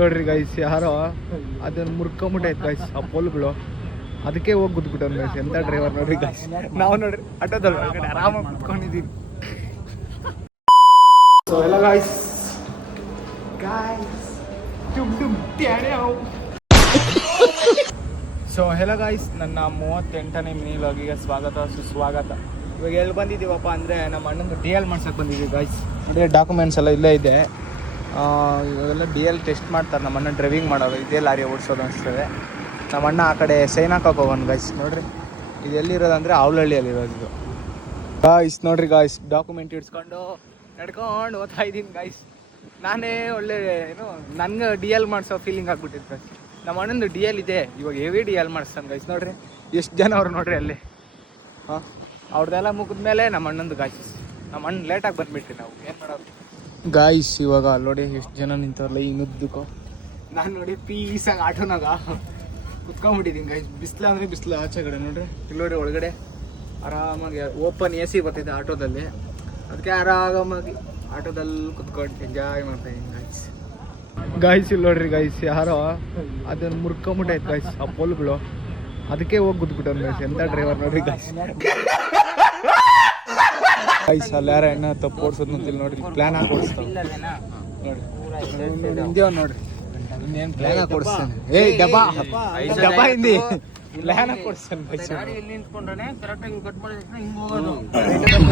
ನೋಡ್ರಿ ಗೈಸ್, ಯಾರೋ ಅದನ್ನ ಮುರ್ಕೊಂಬಿಟ್ಟೈತೆ ಗೈಸ್ ಆ ಪೋಲ್ಗಳು, ಅದಕ್ಕೆ ಹೋಗಿ ಗುದ್ಬಿಟ್ಟವ್ನು ಗೈಸ್. ಎಂತ ಡ್ರೈವರ್ ನೋಡ್ರಿ ಗೈಸ್. ನಾವು ನೋಡ್ರಿ ಆಟೋದಲ್ಲಿ ಒಳಗಡೆ ಆರಾಮಾಗಿ ಕುತ್ಕೊಂಡಿದ್ದೀವಿ. ಸೊ ಎಲ್ಲ ಗೈಸ್ ಸೊ ಹೆಲೋ ಗೈಸ್, ನನ್ನ 38ನೇ ಮಿನಿ ವ್ಲಾಗಿಗೆ ಸ್ವಾಗತ ಸುಸ್ವಾಗತ. ಇವಾಗ ಎಲ್ಲಿ ಬಂದಿದ್ದೀವಪ್ಪ ಅಂದರೆ ನಮ್ಮ ಅಣ್ಣಂದು ಡಿ ಎಲ್ ಮಾಡ್ಸೋಕೆ ಬಂದಿದ್ದೀವಿ ಗೈಸ್. ಅಂದರೆ ಡಾಕ್ಯುಮೆಂಟ್ಸ್ ಎಲ್ಲ ಇಲ್ಲೇ ಇದೆ. ಇವಾಗೆಲ್ಲ ಡಿ ಎಲ್ ಟೆಸ್ಟ್ ಮಾಡ್ತಾರೆ. ನಮ್ಮ ಅಣ್ಣ ಡ್ರೈವಿಂಗ್ ಮಾಡೋದು, ಇದೇ ಲಾರಿ ಓಡಿಸೋದು ಅನಿಸ್ತದೆ. ನಮ್ಮ ಅಣ್ಣ ಆ ಕಡೆ ಸೈನ್ ಹಾಕೋಕೆ ಹೋಗೋನು ಗೈಸ್. ನೋಡಿರಿ ಇದು ಎಲ್ಲಿರೋದಂದರೆ ಆವಲಹಳ್ಳಿಯಲ್ಲಿರೋದು ಇದು ಗಾಯ್ಸ್. ನೋಡಿರಿ ಗಾಯ್ಸ್, ಡಾಕ್ಯುಮೆಂಟ್ ಇಡ್ಸ್ಕೊಂಡು ನಡ್ಕೊಂಡು ಓದ್ತಾ ಇದ್ದೀನಿ ಗಾಯ್ಸ್. ನಾನೇ ಒಳ್ಳೆ ಏನು ನನಗೆ ಡಿ ಎಲ್ ಮಾಡಿಸೋ ಫೀಲಿಂಗ್ ಆಗ್ಬಿಟ್ಟಿತ್ತು ಗೈಸ್. ನಮ್ಮ ಅಣ್ಣಂದು ಡಿ ಎಲ್ ಇದೆ, ಇವಾಗ ಹೆವಿ ಡಿ ಎಲ್ ಮಾಡಿಸ್ತಾನೆ ಗೈಸ್. ನೋಡಿರಿ ಎಷ್ಟು ಜನ ಅವ್ರು ನೋಡ್ರಿ ಅಲ್ಲಿ. ಹಾಂ, ಅವ್ರದ್ದೆಲ್ಲ ಮುಗಿದ್ಮೇಲೆ ನಮ್ಮ ಅಣ್ಣಂದು ಗಾಯ್ಸ್. ನಮ್ಮ ಅಣ್ಣ ಲೇಟಾಗಿ ಬಂದುಬಿಟ್ರಿ, ನಾವು ಏನು ಮಾಡೋದು ಗಾಯ್ಸ್. ಇವಾಗ ನೋಡಿ ಎಷ್ಟು ಜನ ನಿಂತವ್ರಲ್ಲ ಈ ನುದ್ದಕ್ಕೋ. ನಾನು ನೋಡಿ ಪೀಸಾಗಿ ಆಟೋನಾಗ ಕುತ್ಕೊಂಡ್ಬಿಟ್ಟಿದ್ದೀನಿ ಗೈಸ್. ಬಿಸಿಲು ಅಂದರೆ ಬಿಸಿಲು ಆಚೆ ಕಡೆ ನೋಡ್ರಿ. ಇಲ್ಲಿ ನೋಡಿ ಒಳಗಡೆ ಆರಾಮಾಗಿ ಓಪನ್ ಎ ಸಿ ಬರ್ತಿದೆ ಆಟೋದಲ್ಲಿ, ಅದಕ್ಕೆ ಆರಾಮಾಗಿ ಆಟೋದಲ್ಲಿ ಕುತ್ಕೊಂಡು ಎಂಜಾಯ್ ಮಾಡ್ತಾ ಇದ್ದೀನಿ ಗೈಸ್. ಗಾಯ್ಸ್ ಇಲ್ಲಿ ನೋಡ್ರಿ ಗೈಸ್, ಯಾರೋ ಅದನ್ನ ಮುರ್ಕೊಂಬಿಟ್ಟೈತೆ ಗೈಸ್ ಆ ಪೋಲ್ಗಳು, ಅದಕ್ಕೆ ಹೋಗಿ ಗುದ್ಬಿಟ್ಟವ್ನು ಗೈಸ್. ಎಂತ ಡ್ರೈವರ್ ನೋಡ್ರಿ ಗೈಸ್. ಗೈಸ್ ಅಲ್ಲಿ ಯಾರ ಎಣ್ಣೆ ತಪ್ಪು ಓಡಿಸೋದು ಅಂತಿಲ್ಲ ನೋಡ್ರಿ, ಪ್ಲಾನ್ ಹಾಕಿ ಓಡಿಸ್ತಾವ ನೋಡ್ರಿ. ಹಿಂದಿ ಅವ್ನು ನೋಡ್ರಿ, ಇನ್ನೇನು ಪ್ಲಾನ್ ಹಾಕಿ ಓಡಿಸ್ತಾನೆ. ಏಯ್ ಡಬ್ಬಾ ಡಬ್ಬಾ ಹಿಂದಿ ಪ್ಲಾನ್ ಹಾಕಿ ಓಡಿಸ್ತಾನೆ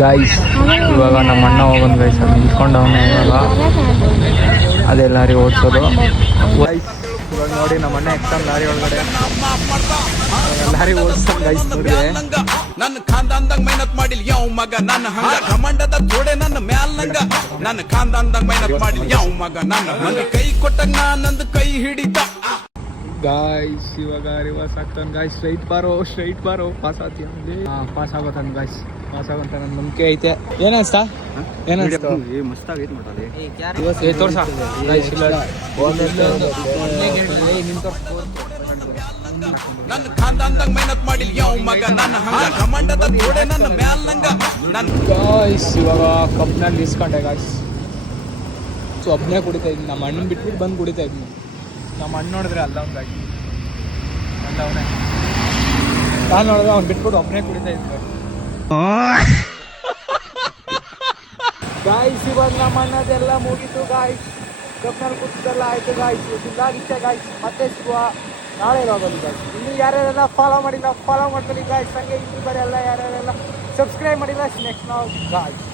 ಗೈಸ್. ಇವಾಗ ನಮ್ಮ ಅಣ್ಣ ಹೋಗೋದು ಗೈಸ್, ಅದು ನಿಂತ್ಕೊಂಡವನೇ ಇವಾಗ ಅದೇ ಲಾರಿ ಓಡಿಸೋದು ಗೈಸ್. ಇವಾಗ ನೋಡಿ ನಮ್ಮ ಅಣ್ಣ ಎಕ್ಸಾಮ್ ಲಾರಿ ಒಳಗಡೆ ಲಾರಿ ಓಡಿಸ್ತಾನೆ ಗೈಸ್. ನೋಡ್ರಿ ನನ್ನ ಖಾನ್ದಾನ್ದಾಗ ಮೆಹನತ್ ಮಾಡಿಲ್ ಯಾವ ಮಗ ನನ್ನ ಹಂಗ ಕಮಂಡದ ಜೋಡೆ ನನ್ನ ಮ್ಯಾಲ್ನಂಗ ನನ್ನ ಖಾನ್ದಾನ್ದಾಗ ಮೆಹನತ್ ಮಾಡಿಲ್ ಯಾವ ಮಗ ನನ್ನ ಕೈ ಕೊಟ್ಟಾಗ ನಾನಂದು ಕೈ ಹಿಡಿತ ಗಾಯ್ಸ್. ಇವಾಗ ರಿವರ್ಸ್ ಆಗ್ತಾನೆ ಗಾಯ್ಸ್. ಸ್ಟ್ರೈಟ್ ಬಾರೋ ಪಾಸ್ ಆಗ್ತೀಯ. ಪಾಸ್ ಆಗೋತಾನೆ ಗಾಯ್ಸ್, ಪಾಸ್ ಆಗೋಂತ ನನ್ನ ನಂಬಿಕೆ ಐತೆ. ಏನನ್ಸ್ತಾ ಏನನ್ಸ್ತಾ ತೋರ್ಸ ಗಾಯ್ಸ್. ನನ್ನ ಖಾನ್ದಾನ್ದಾಗ ಮೆಹನತ್ ಮಾಡಿಲ್ ಯಾವ ಮಗ ನನ್ನ ಹಂಗ ಕಮಂಡದ ಜೋಡೆ ನನ್ನ ಮ್ಯಾಲ್ನಂಗ ನನ್ನ ಗಾಯ್ಸ್. ಇವಾಗ ಕಬ್ನಲ್ಲಿ ಇಸ್ಕೊಂಡೆ ಗಾಯ್ಸ್. ಸೊ ಒಬ್ಬನೇ ಕುಡಿತಾ ಇದ್ದೀನಿ, ನಮ್ಮ ಅಣ್ಣನ ಬಿಟ್ಬಿಟ್ಟು ಬಂದು ಕುಡಿತಾ ಇದ್ದೀನಿ. ನಮ್ಮ ಅಣ್ಣ ನೋಡಿದ್ರೆ ಅಲ್ಲ ಅವ್ನು ಗಾಯ್ಸ್, ಅಲ್ಲ ಅವನೇ. ನಾನು ನೋಡಿದ್ರೆ ಅವ್ನು ಬಿಟ್ಬಿಟ್ಟು ಒಬ್ಬನೇ ಕುಡಿತಾ ಇದ್ದೆ ಗಾಯ್ಸ್. ಇವಾಗ ನಮ್ಮ ಅಣ್ಣದೆಲ್ಲ ಮುಗೀತು ಗಾಯ್ಸ್. ಕಬ್ನಲ್ಲಿ ಕೂತಿದ್ದೆಲ್ಲ ಆಯಿತು ಗಾಯ್ಸ್. ಇದಾಗಿತ್ತೆ ಗಾಯ್ಸ್. ಮತ್ತೆ ಸಿಗುವ ನಾಳೆ ಹೋಗೋದು ಗಾಯ್ಸ್. ಇನ್ನು ಯಾರ್ಯಾರೆಲ್ಲ ಫಾಲೋ ಮಾಡಿಲ್ಲ ಫಾಲೋ ಮಾಡ್ಕೊಳ್ಳಿ ಗಾಯ್ಸ್. ಹಂಗೆ ಯೂಟ್ಯೂಬರ್ ಎಲ್ಲ ಯಾರ್ಯಾರೆಲ್ಲ ಸಬ್ಸ್ಕ್ರೈಬ್ ಮಾಡಿಲ್ಲ ನೆಕ್ಸ್ಟ್ ನಾವು ಗಾಯ್ಸ್.